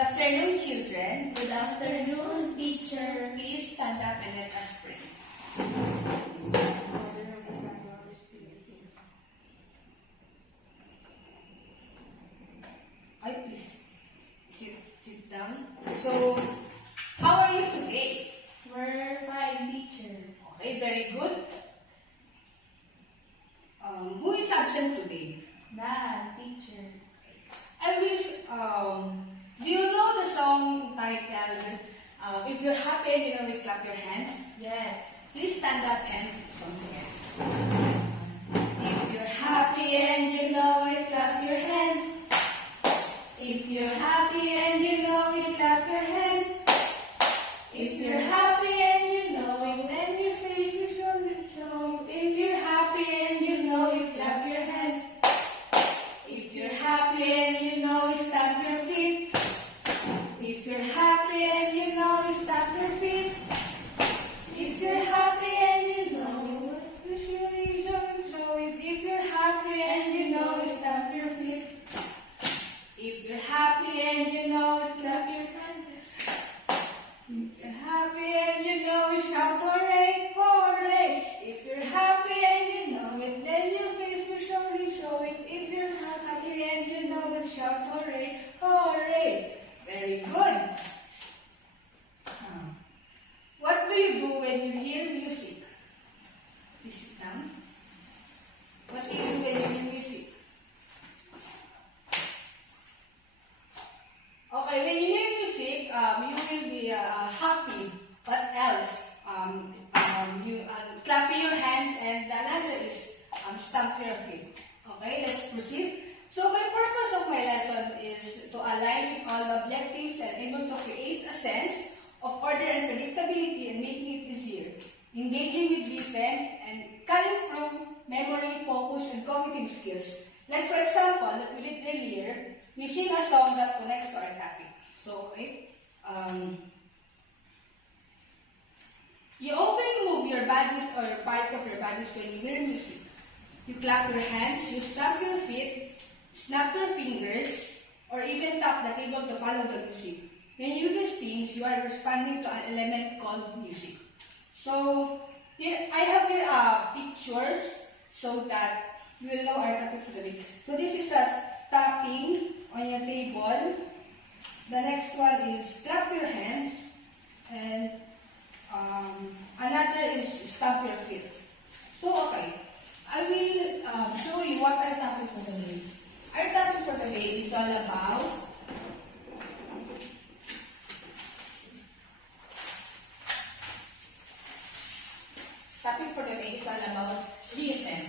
Good afternoon, children. Good afternoon, teacher. Please stand up and let us pray. Hi, please sit down. So, how are you today? We're fine, teacher. Okay, very good. Who is absent today? Dad, teacher. I wish, do you know the song titled, If You're Happy and You Know It, Clap Your Hands? Yes. Please stand up and song together. If you're happy and you know it, clap your hands. If you're happy and you know it, clap your hands. If you're happy and you know it, then your face will show it. If you're happy and you know it, clap your hands. If you're happy and you know it, stamp your feet. If you're happy and you know it, stamp your feet. If you're happy and you know it, show it. If you're happy and you know it, stamp your feet. If you're happy and you know it, clap your hands. If you're happy and you know it, shout hooray, hooray. If you're happy and you know it, then your face will surely show it. If you're happy and you know it, shout hooray, hooray. Very good. What do you do when you hear music? Please sit down. What do you do when you hear music? Okay, when you hear music, you will be happy. What else? You clapping your hands, and the answer is stamp your feet. Okay, let's proceed. So, my purpose of my lesson is to align all objectives and able to create a sense of order and predictability and making it easier. Engaging with rhythm and can improve memory, focus, and cognitive skills. Like for example, that we did earlier, we sing a song that connects to our topic. So, okay, you often move your bodies or your parts of your bodies when you hear music. You clap your hands, you stamp your feet, snap your fingers, or even tap the table to follow the music. When you do these things, you are responding to an element called music. So, here I have here pictures so that you will know our topic for the day. So, this is a tapping on your table. The next one is clap your hands, and another is stamp your feet. So, okay, I will show you what our topic for the day. Our topic for the day is all about rhythm.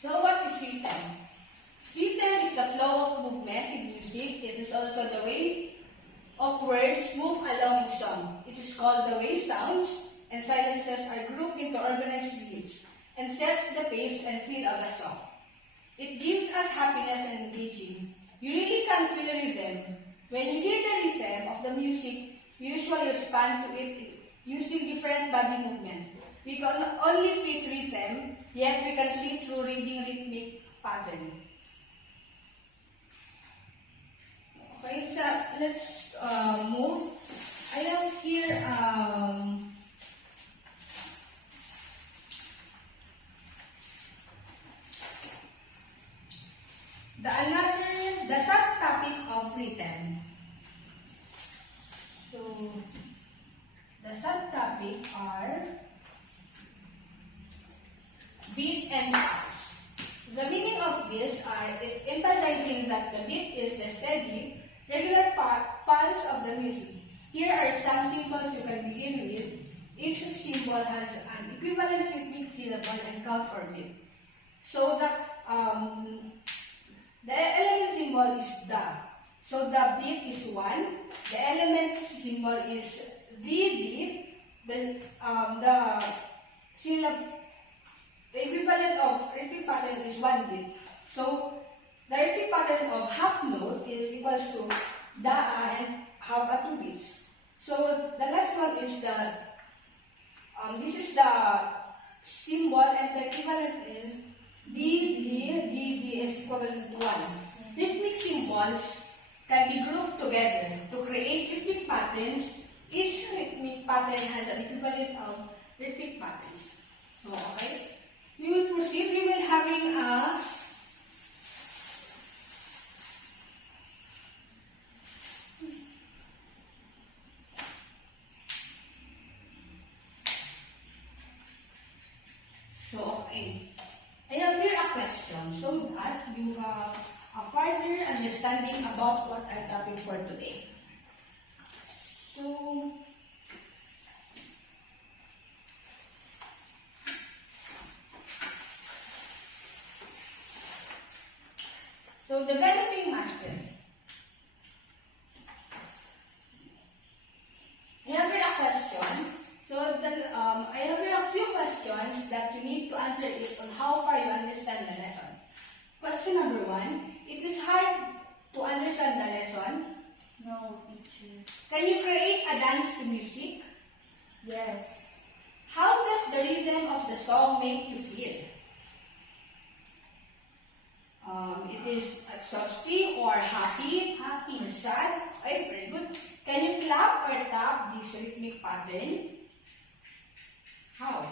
So what is rhythm? Rhythm is the flow of movement in music. It is also the way of words move along in song. It is called the way sounds and silences are grouped into organized units and sets the pace and speed of a song. It gives us happiness and engaging. You really can feel rhythm. When you hear the rhythm of the music, you usually respond to it using different body movement. We can only feel rhythm, yet we can see through reading rhythmic pattern. Okay, so let's move. I have here the subtopic of rhythm. So the subtopic are beat and pulse. The meaning of this are emphasizing that the beat is the steady, regular pulse of the music. Here are some symbols you can begin with. Each symbol has an equivalent rhythmic syllable and count or beat. So the element symbol is da. So the beat is 1. The element symbol is DD. The equivalent of repeat pattern is 1 beat. So the repeat pattern of half note is equals to da and half a 2 beats. So the last one is this is the symbol, and the equivalent is D is equivalent to 1. rhythmic symbols can be grouped together to create rhythmic patterns. Each rhythmic pattern has an equivalent of rhythmic patterns. So, okay. We will proceed. We will having a So, okay. I have here a question so that you have a further understanding about what I'm talking for today. So, developing mastery. I have here a question. I have here a few questions that you need to answer it on how far you understand the lesson. Question number 1. It is hard to understand the lesson. No, teacher. Can you create a dance to music? Yes. How does the rhythm of the song make you feel? It is exhausting or happy? Happy. Or sad? Okay, very good. Can you clap or tap this rhythmic pattern? How?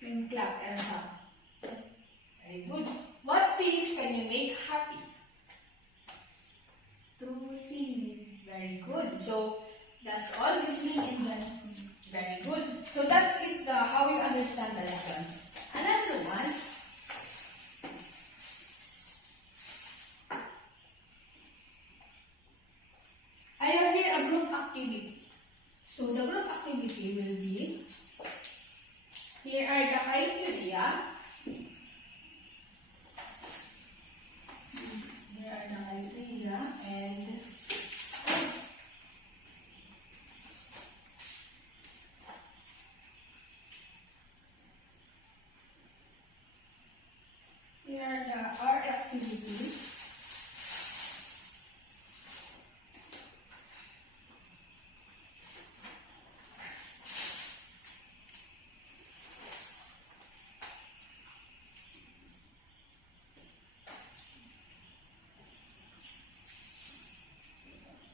Can you clap and tap? Very good. What things can you make happy? Through singing. Very good. So that's all. Listening and dancing. Very good. So that's it. How you understand the lesson. Another one. I have here a group activity. So the group activity will be. Here are the criteria. Here are the criteria and here are the our activities.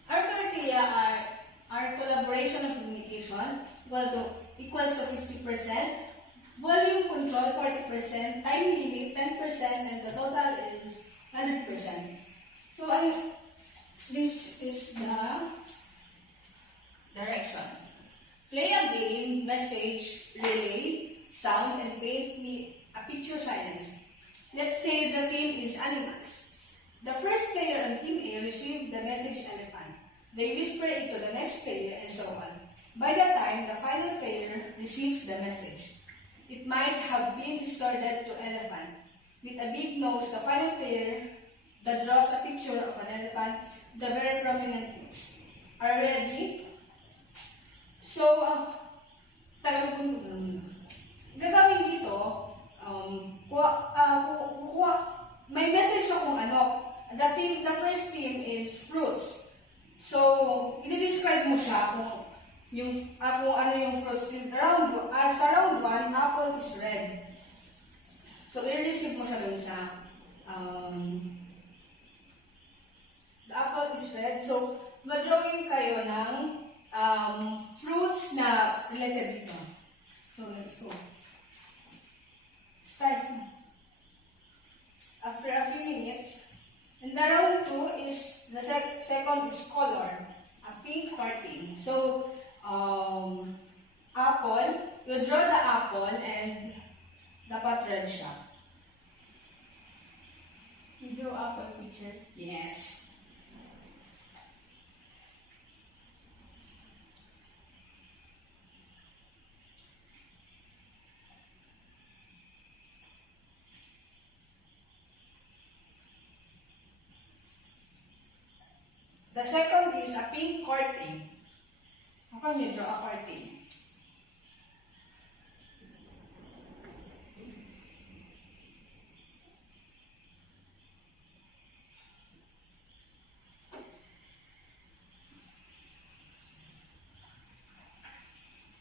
Our criteria are collaboration and communication equals to 50%, volume control 40%, time limit 10%, and the total is 100%. So this is the direction. Play a game, message, relay, sound, and paint me a picture science. Let's say the theme is animals. The first player on Team A received the message elephant. They whisper it to the next player and so on. By the time the final player receives the message, it might have been distorted to elephant. With a big nose, the final player that draws a picture of an elephant, the very prominent things. Are you ready? So, gagawin dito, may message akong ano. The first theme is fruits. So, i-describe mo siya kung ano yung fruits. Sa round 1, apple is red. So, i-receive mo siya dun sa the apple is red. So, mag-drawing kayo ng fruits na related dito. So, let's go. Start. After a few minutes, and the round 2 is, the second is color, a pink parting. So, apple, you draw the apple and dapat red siya. You draw up a picture. Yes. The second is a pink curtain. How can you draw a curtain?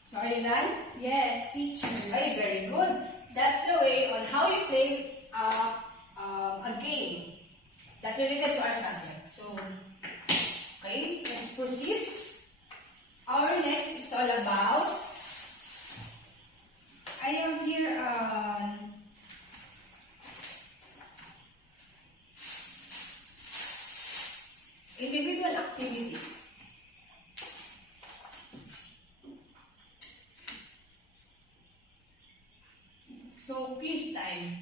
So are you done? Yes, teacher. Okay, very good. That's the way on how you play a game. That's related to our subject. So, okay, let's proceed. Our next is all about, I am here on individual activity. So, quiz time.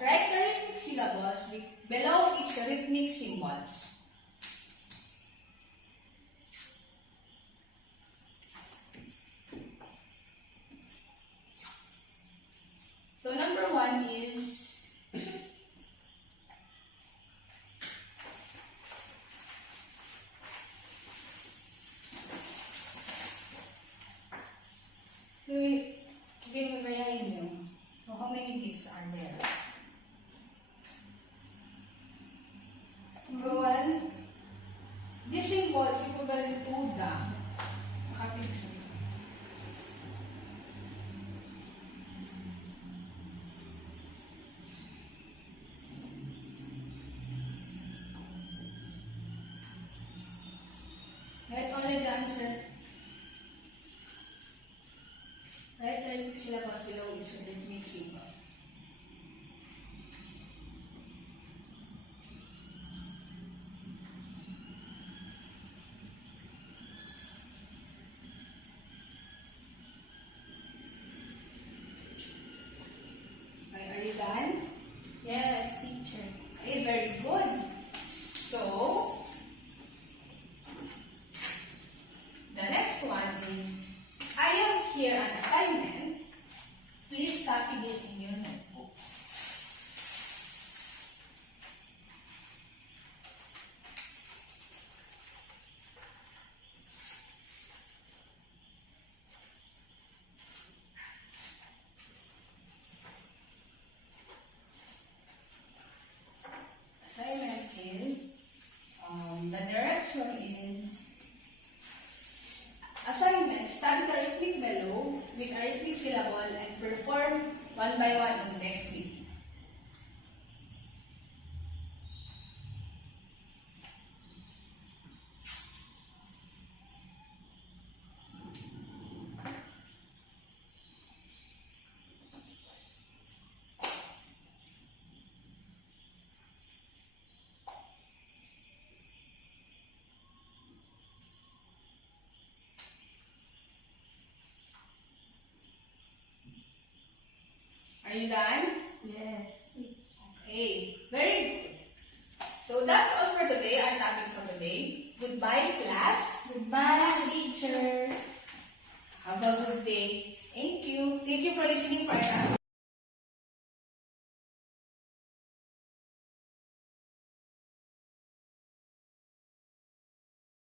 Write the rhythmic syllables below each rhythmic symbols. So, number one is game gayahin nyo. So, how many gifts are there? Number one, this symbol is equivalent to the. Makapicture. Write only the answer. Write the syllabus below each rhythmic symbol. Okay, are you done? Yes, teacher. Okay, very good. So, the next one is, I have here an assignment. Please copy this in your notebook. Assignment is, the direction is, assignment, study the rhythmic below with a rhythmic syllable and perform one by one on next week. Are you done? Yes. Okay, very good. So that's all for today, our topic for today. Goodbye, class. Goodbye, teacher. Have a good day. Thank you. Thank you for listening for our